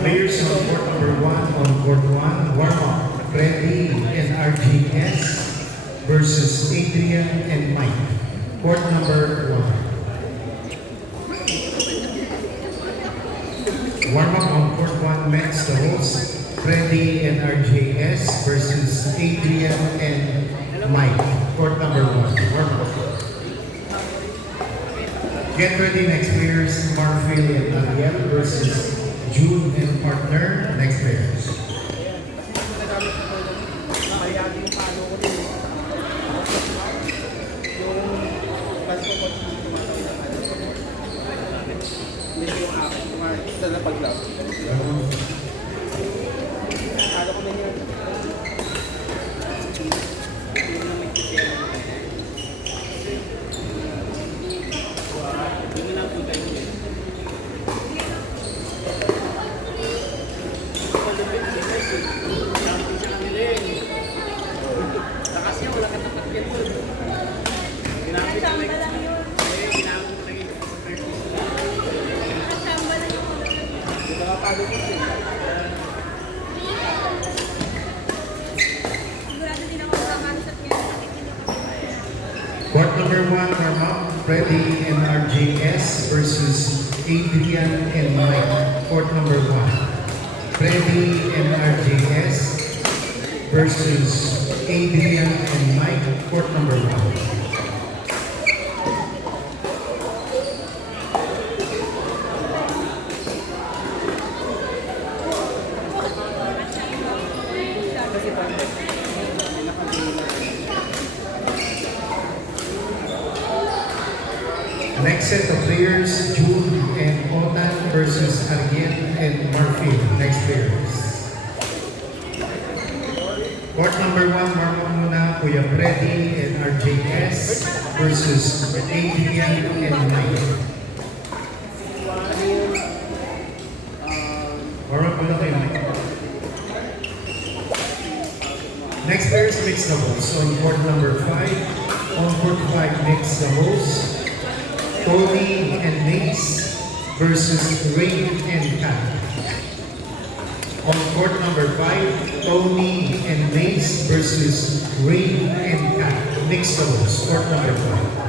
Players on court number 1 on court 1, warm up. Freddy and RGS versus Adrian and Mike. Court number 1. Warm up on court 1, Mets the host. Freddy and RJS versus Adrian and Mike. Court number 1. Warm up. Get ready, next players. Marfil and Ariel versus June and partner. Next players. Court number 1, warm up. Freddy and RJS versus Adrian and Mike. Court number 1. Freddy and RJS versus Adrian and Mike. Court number 1. Next set of players, June and Onan versus Ariel and Marfil. Next players. Court number 1, warm up muna, Kuya Freddy and RJS versus Adrian and Mike. Warm up muna kayo, Mike. Next players, mix doubles. On court number 5, on court 5, mix doubles. Tony and Mace versus Rain and Kat. On court number 5, Tony and Mace versus Rain and Kat. Mixed doubles, court number 5.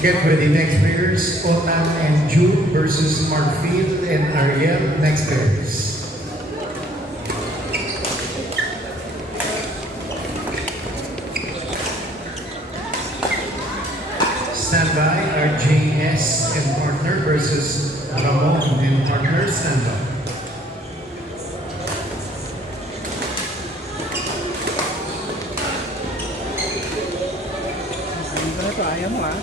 Get ready, next players. Onan and June versus Marfil and Ariel. Next players. Stand by, RJS and partner versus Ramon and partner. Stand by. Ayaw mo ah.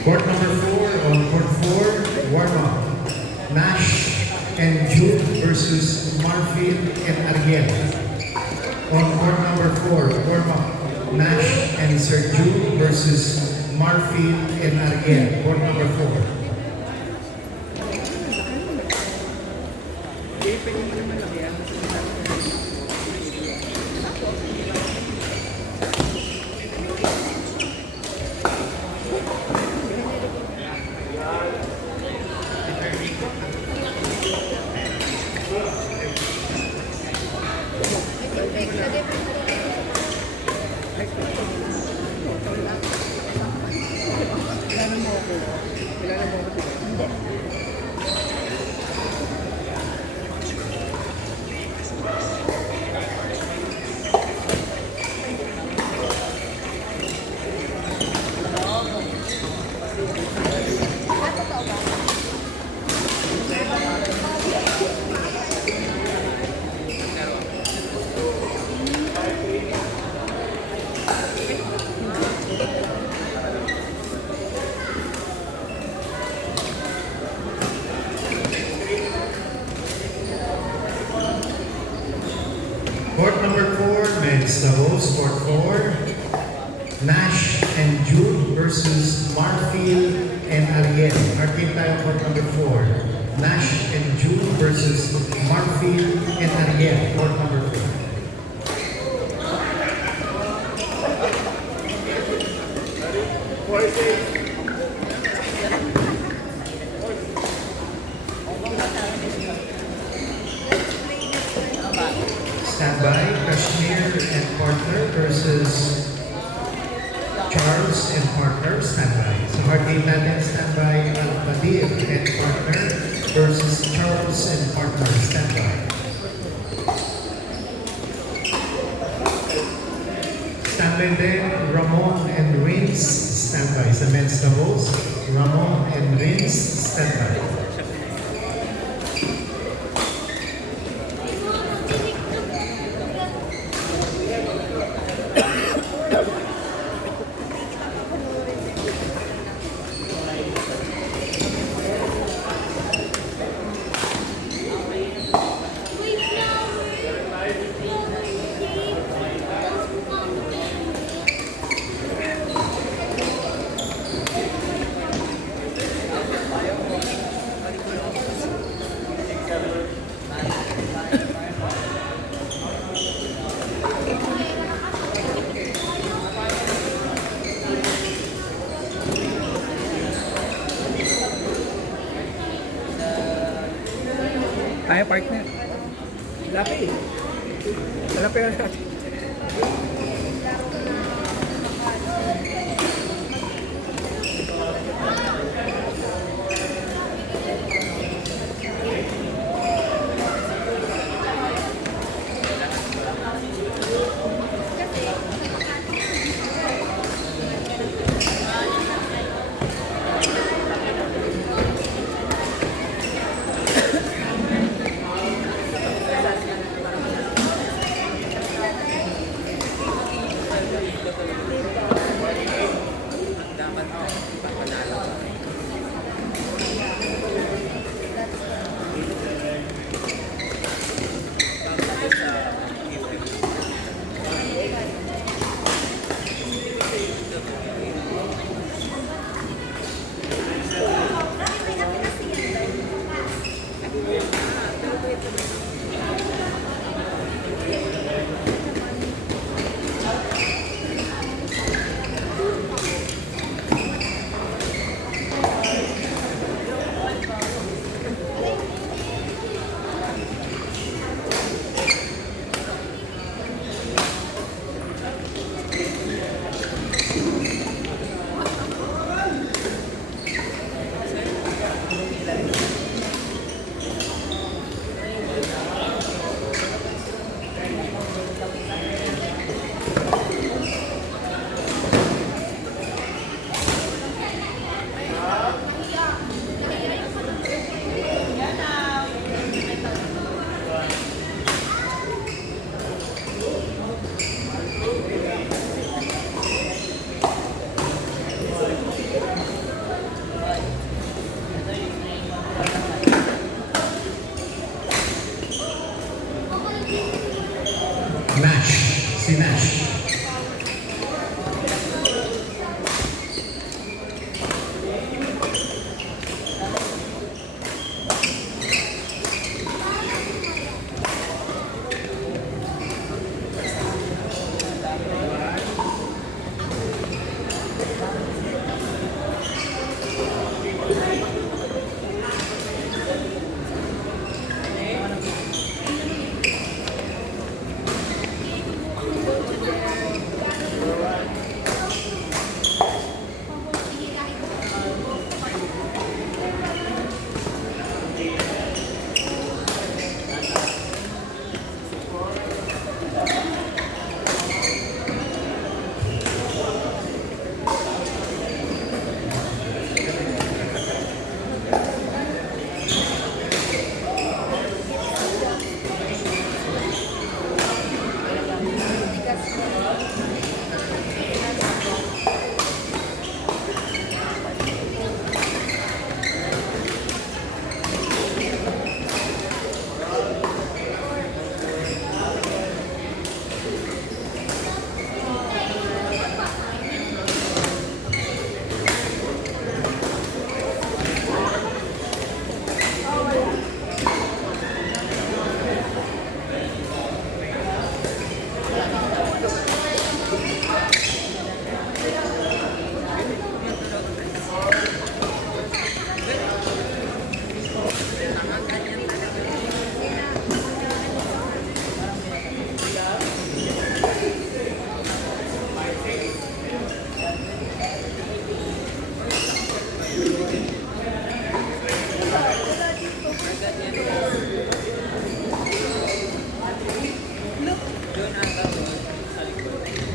Court number 4, on court 4, warm up. Nash and June versus Marfil and Ariel. On court number 4, warm up. Nash and Sir June versus Marfil and Ariel. Court number 4. Kilala mo ako dito? Hindi. Ah, totoo ba? Court number 4, men's doubles. Court 4, Nash and Jude versus Marfield and Ariel. Our team tayo court number 4. Nash and Jude versus Marfield and Ariel. Court number 4. Standby, Kashmir and partner versus Charles and partner, standby. So our team natin, standby, Al-Qadir and partner versus Charles and partner, standby. Standby din, Ramon and Rins, standby. Sa men's doubles, Ramon and Rins, standby. Tayo partner. Lapi. Lapi na natin.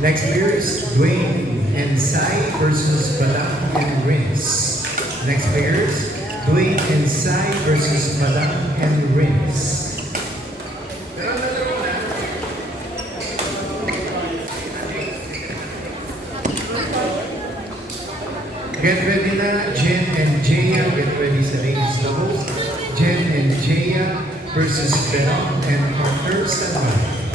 Next players, Dwayne and Sai versus Badang and Rince. Next players, Dwayne and Sai versus Badang and Rince. Get ready na, Jen and Jaya. Get ready sa ladies doubles. Jen and Jaya versus Bell and Hunter Standby.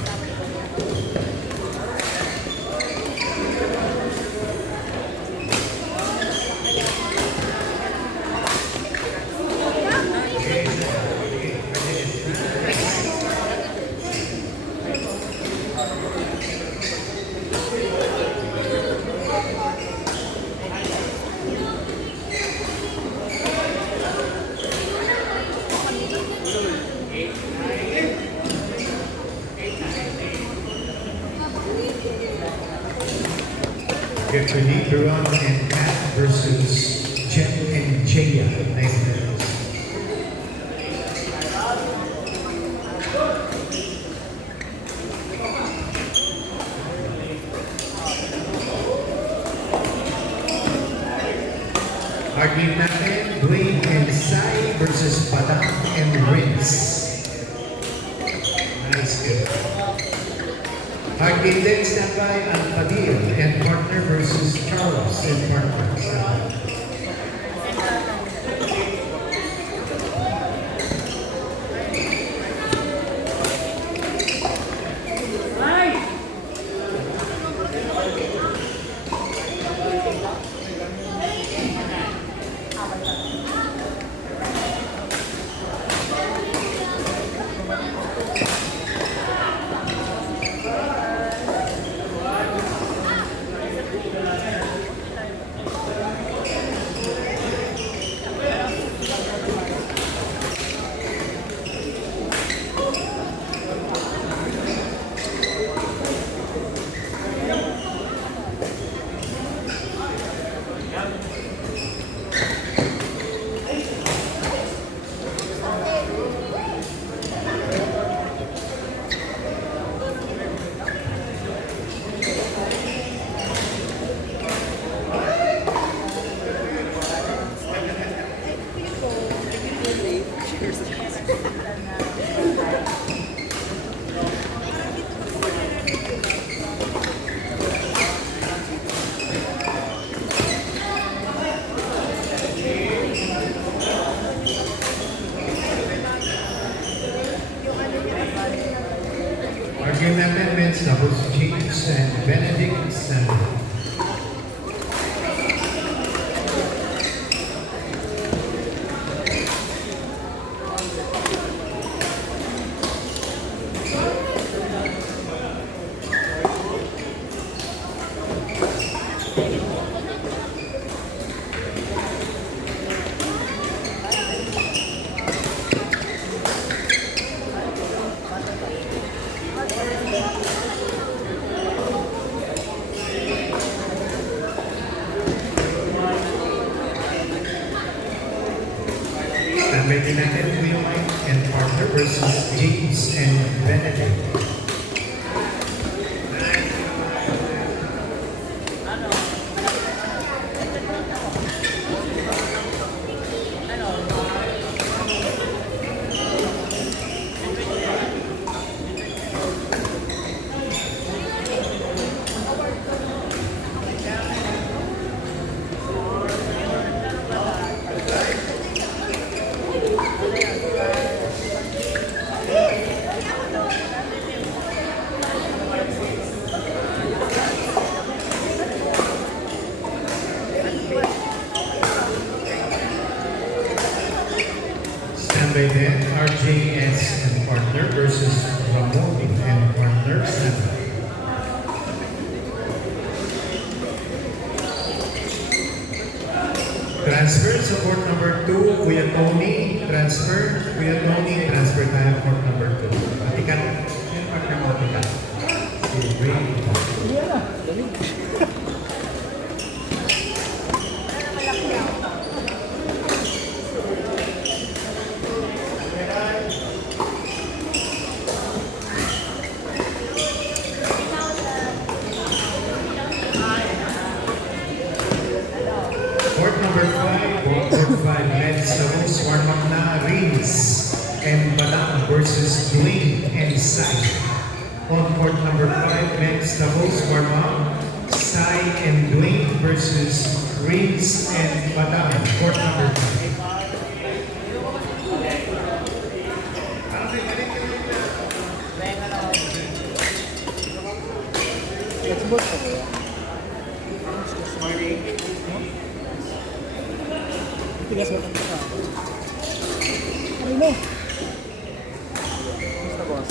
Get ready, Duran and Kat versus Jen and Jaya. Nice girls. Our game natin, Dwayne and Sai versus Badang and Rince. Nice good. Our game then standby ang Padilla and partner versus Charles and partner. Our game amendments, doubles James and Benedict Sandler. Standby natin, Kuya Mike and partner versus James and Benedict. Standby then, RJS and partner versus Ramon and partner Sandra. Transfer, support number 2, Kuya Tony. Transfer, Kuya Tony, transfer tayo court number 2. Atikan, yung partner mo, atikan. Si Ray. Iya na, lamig. warm up na. Rins and Badang versus Dwayne and Sai. On court number 5, men's doubles warm up. Sai and Dwayne versus Rins and Badang. Court number 5. Let's book ko kuya. Tigas mo kami ka. Ay mo. Basta boss.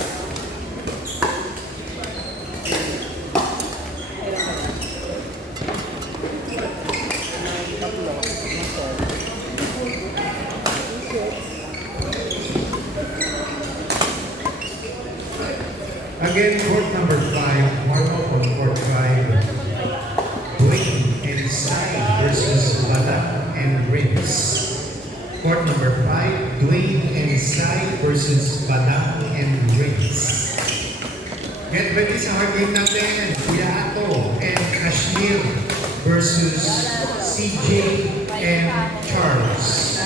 Again, court number 5, warm up on court 5. Dwayne and Sai versus Badang and Rins. Court number 5, Dwayne and Sai versus Badang and Rins. Get ready sa hard game natin. Kuya Ato and Kashmir versus CJ and Charles.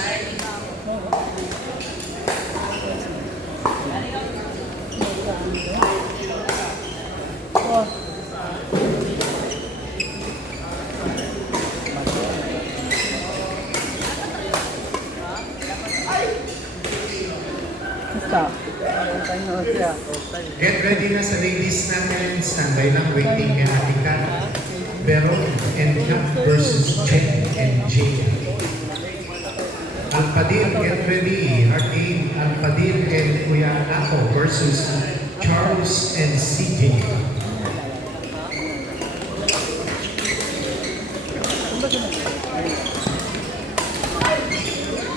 Stop. Time na siya. Get ready na sa ladies natin. Standby lang, waiting kay Ate Kat. Veron and Kat versus Jen and Jay. Alpadir, get ready. Arcade, Alpadir and Kuya Ato versus Charles and CJ.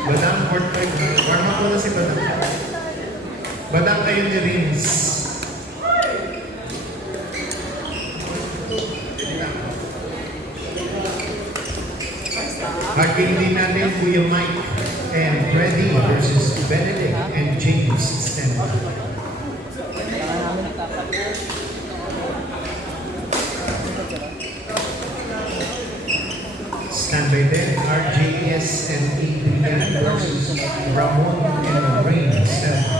Badang, court break. Warm up muna si Badang. Badang kayo ni Rins. Hagin din natin Kuya Mike and Freddy versus Benedict and James Stanley. Standby din RJS and Adrian versus Ramon and Rain Stanley.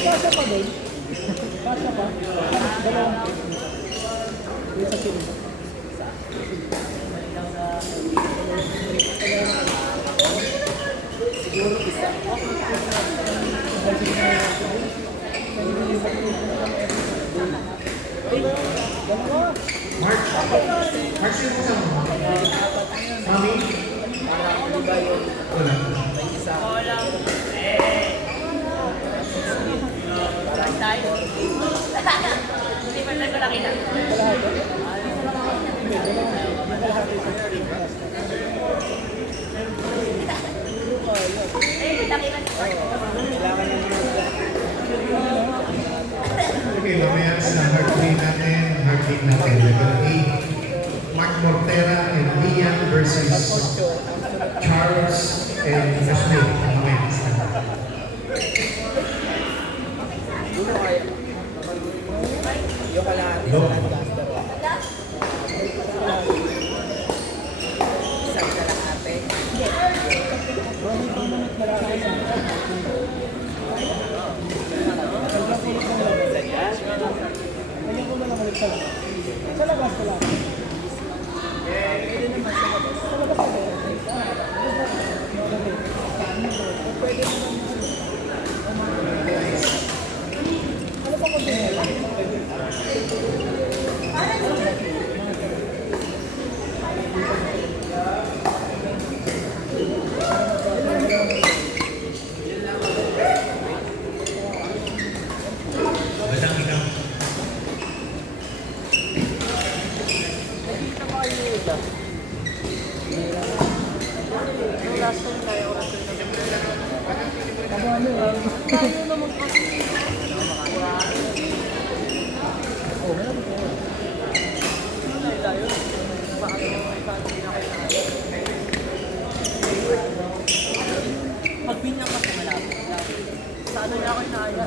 Kasya pa din. Kasya pa. Dalawang. Isa sila. Siguro isa. Mark, Mark, sino mo kasama mo? Mami? Wala. Hindi pa tayo nakita. Okay, mamaya sa hard game natin. Level 8. Mark Mortera and Lian versus Charles and Ashley. Mamaya sa Yung kalahati. No. Isang kalahati. Sa labas ko lang. Pwede naman sa labas. Sa labas ko lang. Pwede naman. Ano pa kung Badang ikaw. Pagbinyang kasi malapit. Sa ano niya ako inaaya.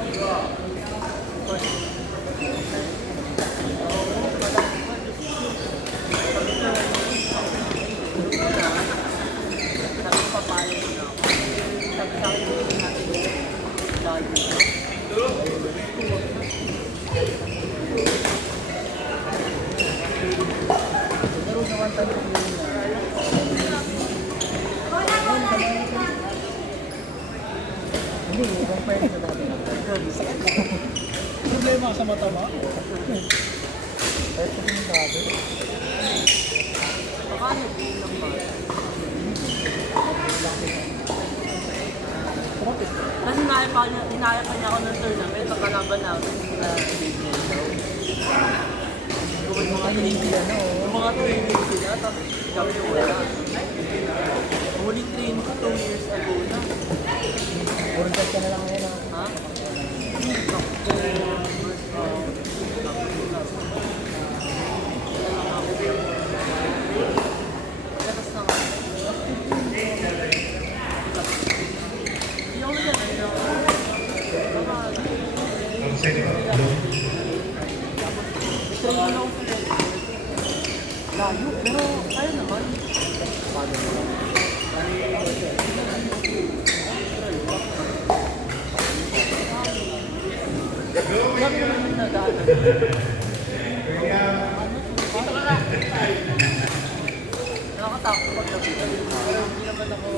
sa mata mo. Kahit sa yung grabe. Paano din lang ba? Kasi inaya pa niya ako ng tournament, pagkalaban na ako sa Bigyan daw. Gawin mga training, mga training sila, tapos gawin yung wala. Huling training ko 2 years ago na. Order ka na lang ngayon Ha? Labas na ako. Hindi ako nila. Outside of blue. Training ako sila. Layo, pero kaya naman. Sabi naman yung nadaanan. Nakakatakot pag lapitan. Pero hindi naman ako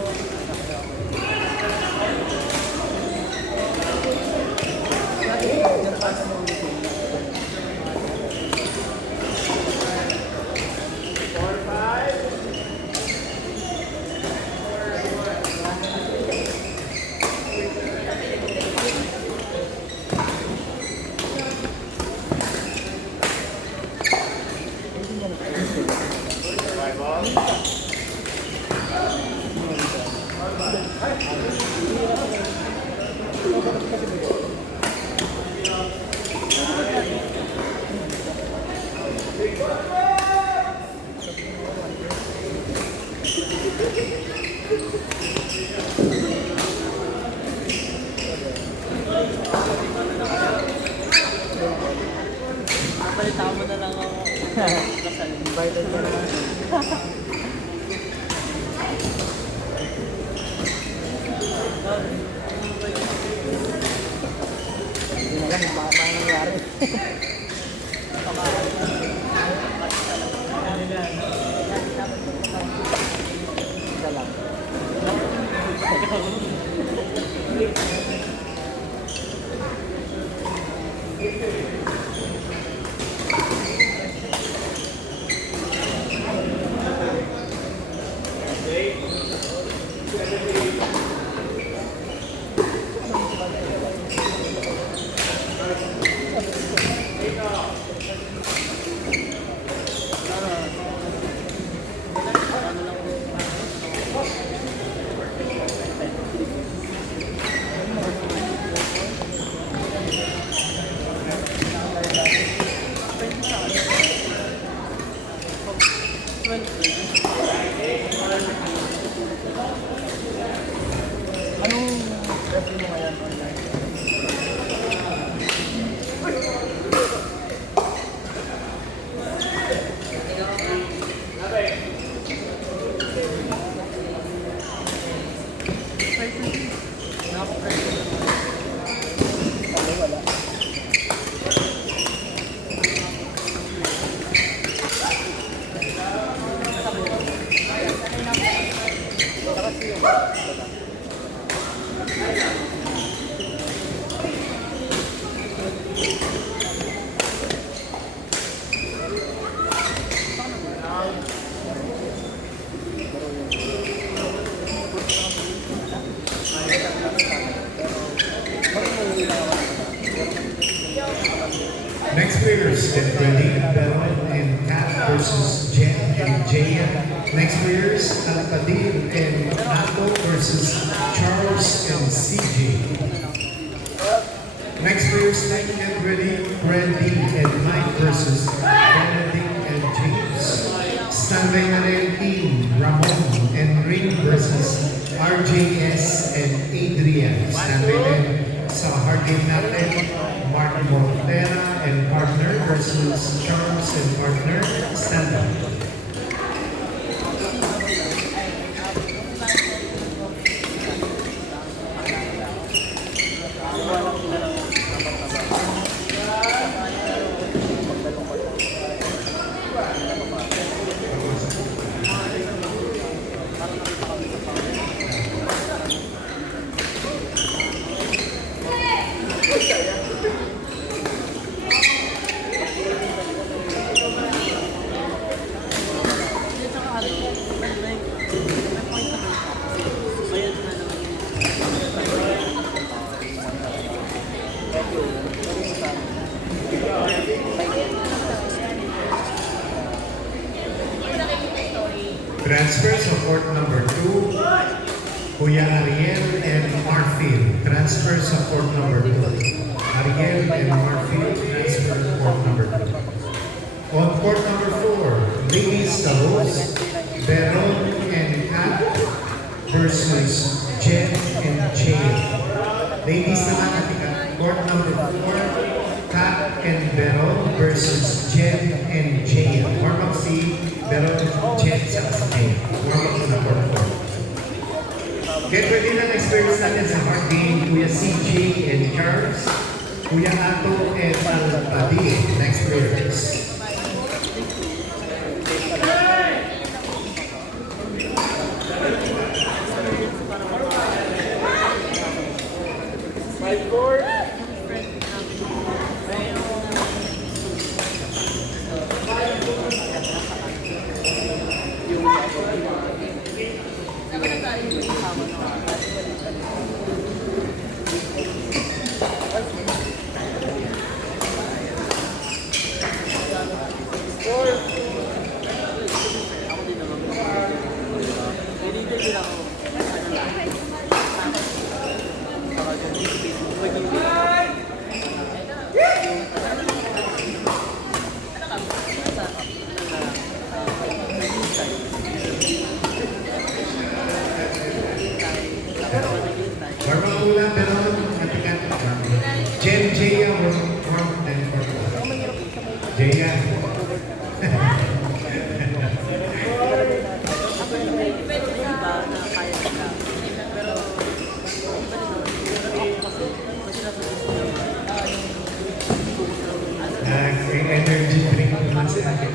balita mo na lang ako. Kasal. Invited ka naman. Hindi na lang kung paano nangyari. Isa lang. Anong review mo ngayon online? Wala. Next players, get ready. Beron and Kat versus Jen and Jaya. Next players, Al-Qadir and Nato versus Charles and CJ. Next players, like and ready. Brandy and Mike versus Benedict and James. Standby na rin team Ramon and Ring versus RJS and Adrian. Standby din sa hard game natin, Mark Montera and partner versus Charles and partner. Stand up. Transfer sa court number 2, Kuya Ariel and Marfield. Transfer sa court number 2. Ariel and Marfield, transfer to court number 2. On court number 4, ladies doubles, Beron and Kat versus Jen and Jay. Ladies naman natin, court number 4, Kat and Beron versus Jen and Jay. Warm up si Beron, Jen, sa Jay. Warm up na court 4. Get ready na experience natin sa hard game, Kuya CJ and Charles, Kuya Ato and Alpadi. Next players. Warm up ulang, Beron, matikat. Jen, Jaya, warm and warm. Jaya. Energy drink naman sa akin.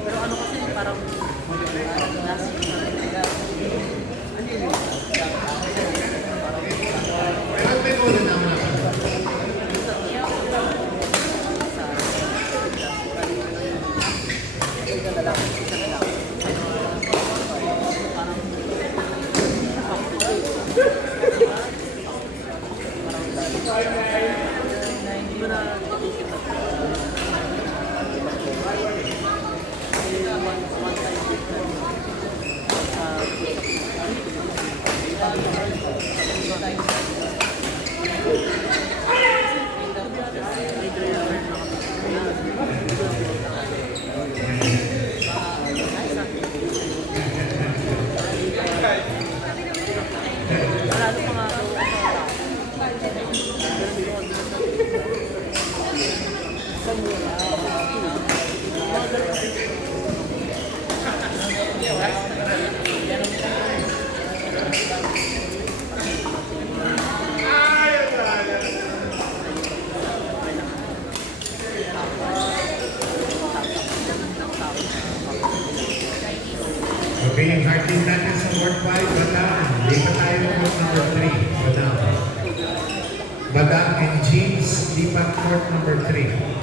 Pero ano kasi parang last Pero may muna naman ako. Okay, yung hard team natin sa Ward 5, Badang. Lipat tayo ng court number 3, Badang. Badang and James, lipat court number 3.